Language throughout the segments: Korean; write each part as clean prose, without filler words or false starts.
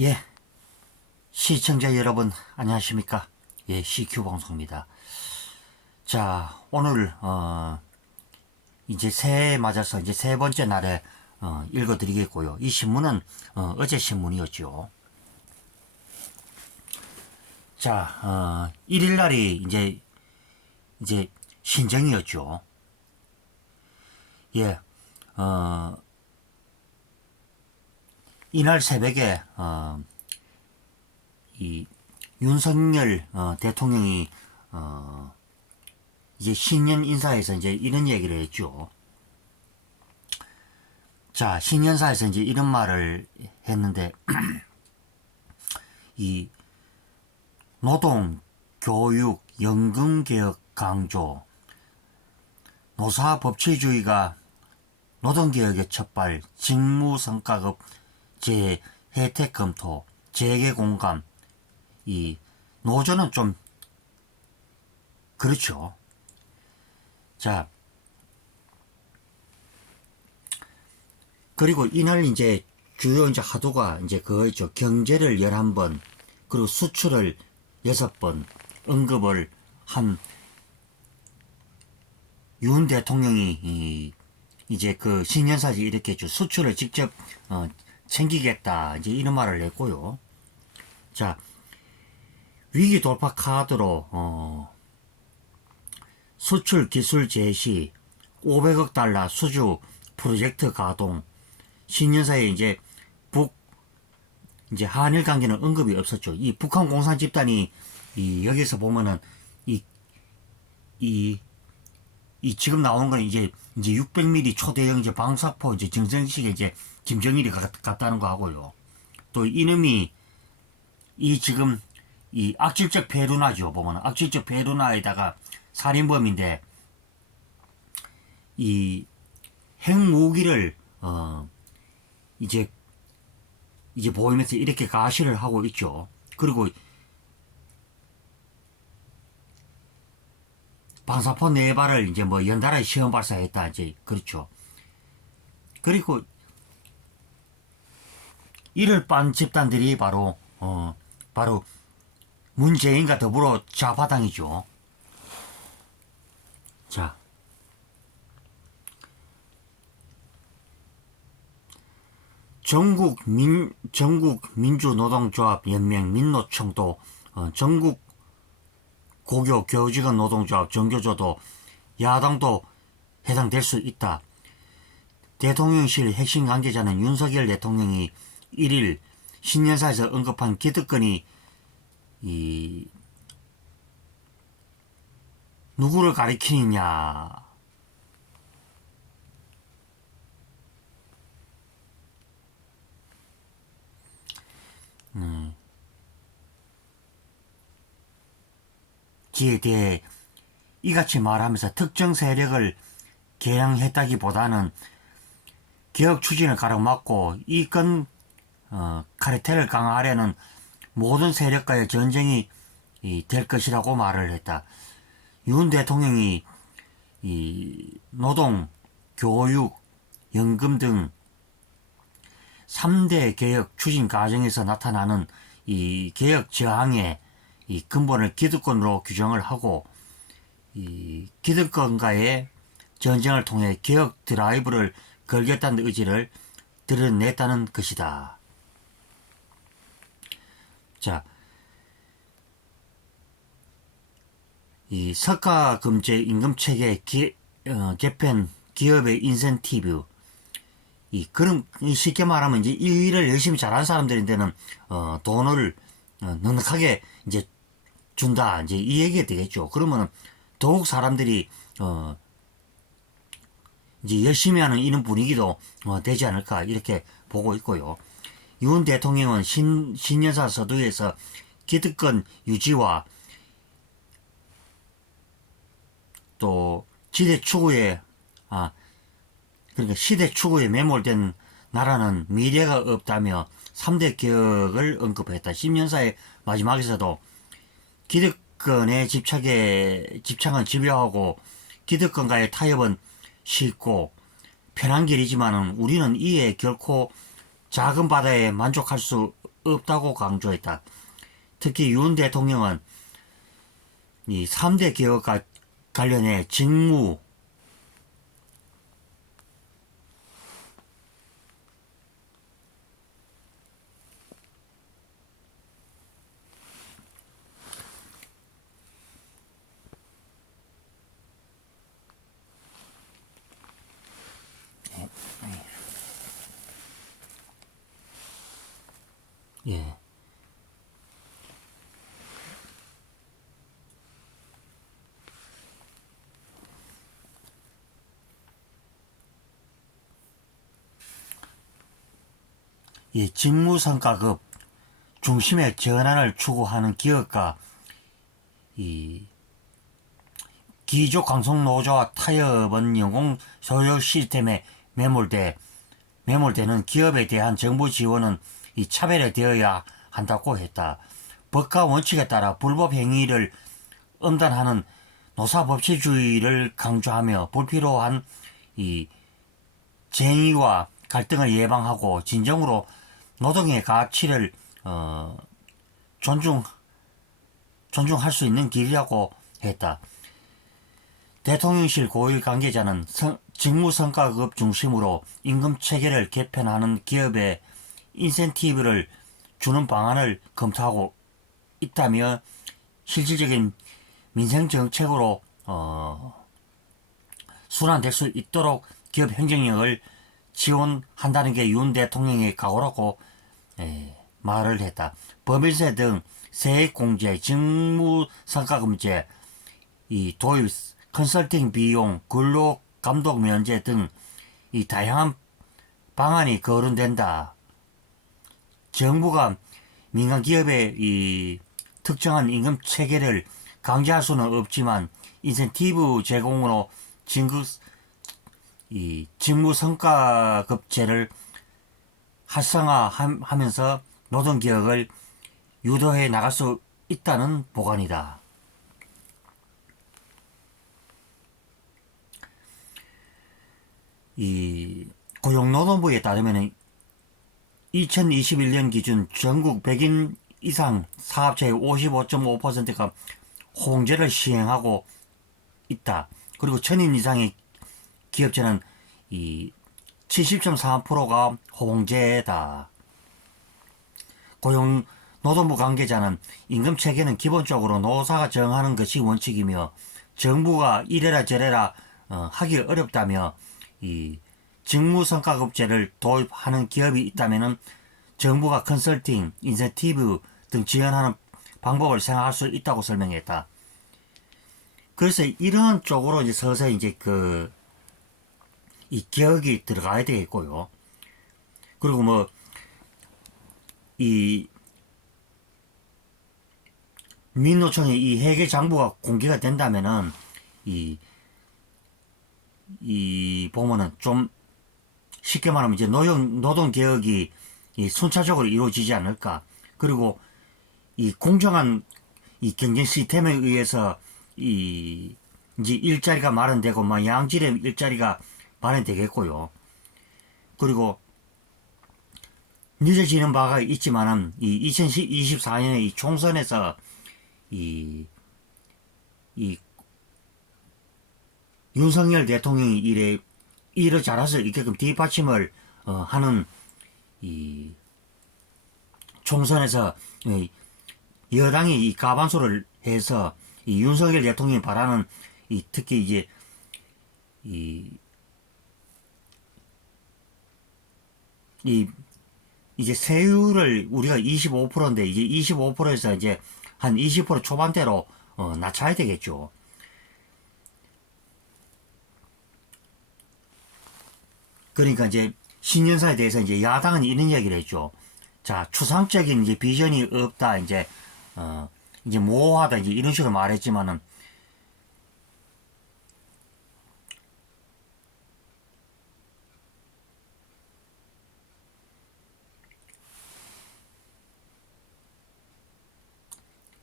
예, 시청자 여러분 안녕하십니까? 예, CQ 방송입니다. 자, 오늘 이제 새해 맞아서 이제 세 번째 날에 읽어드리겠고요. 이 신문은 어제 신문이었죠. 자, 1일 날이 이제 신정이었죠. 예, 이날 새벽에 이 윤석열 대통령이 이제 신년 인사에서 이제 이런 얘기를 했죠. 자, 신년사에서 이제 이런 말을 했는데 이 노동, 교육, 연금 개혁 강조, 노사 법치주의가 노동개혁의 첫발, 직무성과급 제 혜택 검토, 재계 공감, 이 노조는 좀 그렇죠. 자, 그리고 이날 이제 주요 이제 하도가 이제 그거죠. 경제를 11번, 그리고 수출을 6번 언급을 한 윤 대통령이 이제 그 신년사에서 이렇게 했죠. 수출을 직접 챙기겠다. 이제 이런 말을 했고요. 자, 위기 돌파 카드로 수출 기술 제시 500억 달러 수주 프로젝트 가동. 신년사에 이제 한일 관계는 언급이 없었죠. 이 북한 공산 집단이 여기서 보면은 이, 이 지금 나오는 건 이제 600mm 초대형 이제 방사포 이제 정전식에 이제 김정일이 갔다는 거 하고요. 또 이놈이 지금 이 악질적 페루나죠. 보면 악질적 페루나에다가 살인범인데 이 핵무기를 이제 보이면서 이렇게 가시를 하고 있죠. 그리고 방사포 4발을 이제 뭐 연달아 시험 발사했다. 이제 그렇죠. 그리고 이를 빤 집단들이 바로 문재인과 더불어 좌파당이죠. 자, 전국 민주노동조합 연맹 민노총도 전국 고교 교직원 노동조합 정교조도 야당도 해당될 수 있다. 대통령실 핵심 관계자는 윤석열 대통령이 1일 신년사에서 언급한 기득권이 누구를 가리키느냐. 지에 대해 이같이 말하면서 특정 세력을 겨냥했다기보다는 개혁 추진을 가로막고 이권 카르텔을 강화하려는 모든 세력과의 전쟁이 될 것이라고 말을 했다. 윤 대통령이 노동, 교육, 연금 등 3대 개혁 추진 과정에서 나타나는 이 개혁 저항의 이 근본을 기득권으로 규정을 하고 이 기득권과의 전쟁을 통해 개혁 드라이브를 걸겠다는 의지를 드러냈다는 것이다. 자, 이 서가금제 임금체계 개편 기업의 인센티브 그럼 쉽게 말하면 이제 이 일을 열심히 잘하는 사람들인데는 돈을 넉넉하게 이제 준다 이제 이 얘기가 되겠죠. 그러면 더욱 사람들이 이제 열심히 하는 이런 분위기도 되지 않을까 이렇게 보고 있고요. 윤 대통령은 신년사 서두에서 기득권 유지와 또 시대 추구에 그러니까 시대 추구에 매몰된 나라는 미래가 없다며 3대 개혁을 언급했다. 신년사의 마지막에서도 기득권의 집착은 집요하고 기득권과의 타협은 쉽고 편한 길이지만 우리는 이에 결코 작은 바다에 만족할 수 없다고 강조했다. 특히 윤 대통령은 이 3대 개혁과 관련해 직무 예. 이 직무성과급 중심의 전환을 추구하는 기업과 이 기조 강속노조와 타협은 영공 소유 시스템에 매몰되는 기업에 대한 정부 지원은 이 차별화되어야 한다고 했다. 법과 원칙에 따라 불법 행위를 엄단하는 노사법치주의를 강조하며 불필요한 이 쟁의와 갈등을 예방하고 진정으로 노동의 가치를 존중할 수 있는 길이라고 했다. 대통령실 고위 관계자는 직무성과급 중심으로 임금 체계를 개편하는 기업에 인센티브를 주는 방안을 검토하고 있다며 실질적인 민생정책으로 순환될 수 있도록 기업 행정력을 지원한다는 게 윤 대통령의 각오라고 말을 했다. 법인세 등 세액공제, 직무성과금제, 이 도입, 컨설팅 비용, 근로감독 면제 등 이 다양한 방안이 거론된다. 정부가 민간 기업의 이 특정한 임금 체계를 강제할 수는 없지만 인센티브 제공으로 직무성과급제를 활성화하면서 노동개혁을 유도해 나갈 수 있다는 보관이다. 이 고용노동부에 따르면 2021년 기준 전국 100인 이상 사업체의 55.5%가 호봉제를 시행하고 있다. 그리고 1000인 이상의 기업체는 이 70.3%가 호봉제다. 고용노동부 관계자는 임금 체계는 기본적으로 노사가 정하는 것이 원칙이며 정부가 이래라 저래라 하기 어렵다며 이 직무성과급제를 도입하는 기업이 있다면 정부가 컨설팅, 인센티브 등 지원하는 방법을 생각할 수 있다고 설명했다. 그래서 이런 쪽으로 이제 서서히 이제 이 개혁이 들어가야 되겠고요. 그리고 뭐 이 민노총의 이 회계 장부가 공개가 된다면은 이 보면은 좀 쉽게 말하면 이제 노동 개혁이 순차적으로 이루어지지 않을까. 그리고 이 공정한 이 경쟁 시스템에 의해서 이제 일자리가 마련되고 막 양질의 일자리가 마련되겠고요. 그리고 늦어지는 바가 있지만은 이 2024년에 이 총선에서 이 윤석열 대통령이 이를 잘할 수 있게끔 뒷받침을 하는 이 총선에서 여당이 이 가반수를 해서 이 윤석열 대통령이 바라는 특히 이제 이제 세율을 우리가 25%인데 이제 25%에서 이제 한 20% 초반대로 낮춰야 되겠죠. 그러니까 이제 신년사에 대해서 이제 야당은 이런 이야기를 했죠. 자, 추상적인 이제 비전이 없다, 이제 모호하다, 이제 이런 식으로 말했지만은,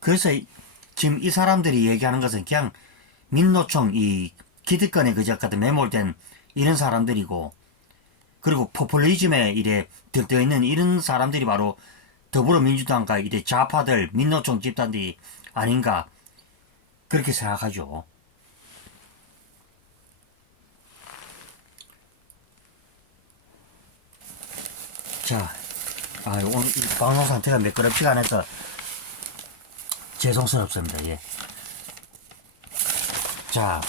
그래서 지금 이 사람들이 얘기하는 것은 그냥 민노총 이 기득권에 그저 같은 매몰된 이런 사람들이고, 그리고 포퓰리즘에 이래 들떠있는 이런 사람들이 바로 더불어민주당과 이제 좌파들 민노총 집단들이 아닌가 그렇게 생각하죠. 자, 오늘 이 방송 상태가 매끄럽지가 않아서 죄송스럽습니다. 예. 자,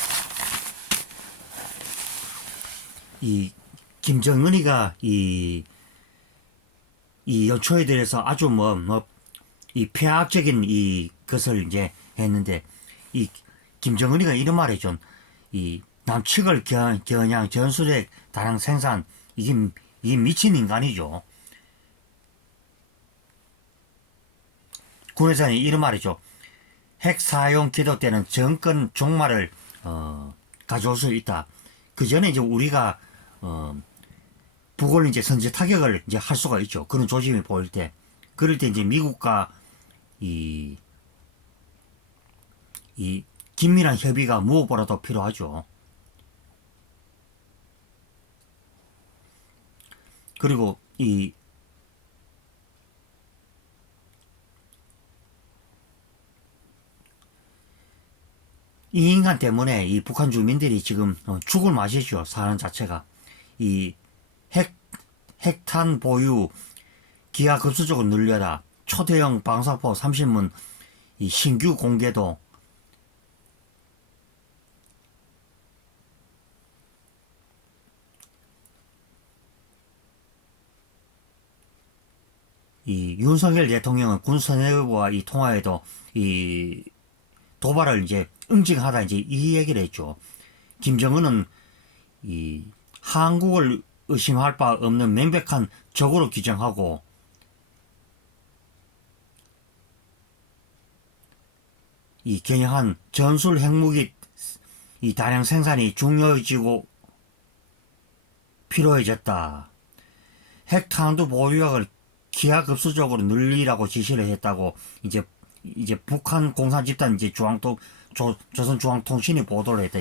이 김정은이가 이 연초에 대해서 아주 이 폐악적인 이 것을 이제 했는데, 이 김정은이가 이런 말이죠. 이 남측을 겨냥 전술핵 다량 생산, 이게 미친 인간이죠. 군에서는 이런 말이죠. 핵 사용 기도 때는 정권 종말을 가져올 수 있다. 그 전에 이제 우리가 북을 이제 선제 타격을 이제 할 수가 있죠. 그런 조짐이 보일 때, 그럴 때 이제 미국과 이 긴밀한 협의가 무엇보다도 필요하죠. 그리고 이 인간 때문에 이 북한 주민들이 지금 죽을 맛이죠. 사는 자체가. 이 핵탄 보유 기하급수적으로 늘려라. 초대형 방사포 30문 이 신규 공개도 이 윤석열 대통령은 군수뇌부와 이 통화에도 이 도발을 이제 응징하라 이제 이 얘기를 했죠. 김정은은 이 한국을 의심할 바 없는 명백한 적으로 규정하고, 이 겨냥한 전술 핵무기 이 다량 생산이 중요해지고 필요해졌다. 핵탄두 보유량을 기하급수적으로 늘리라고 지시를 했다고 이제 북한 공산 집단 이제 조선중앙통신이 보도를 했다.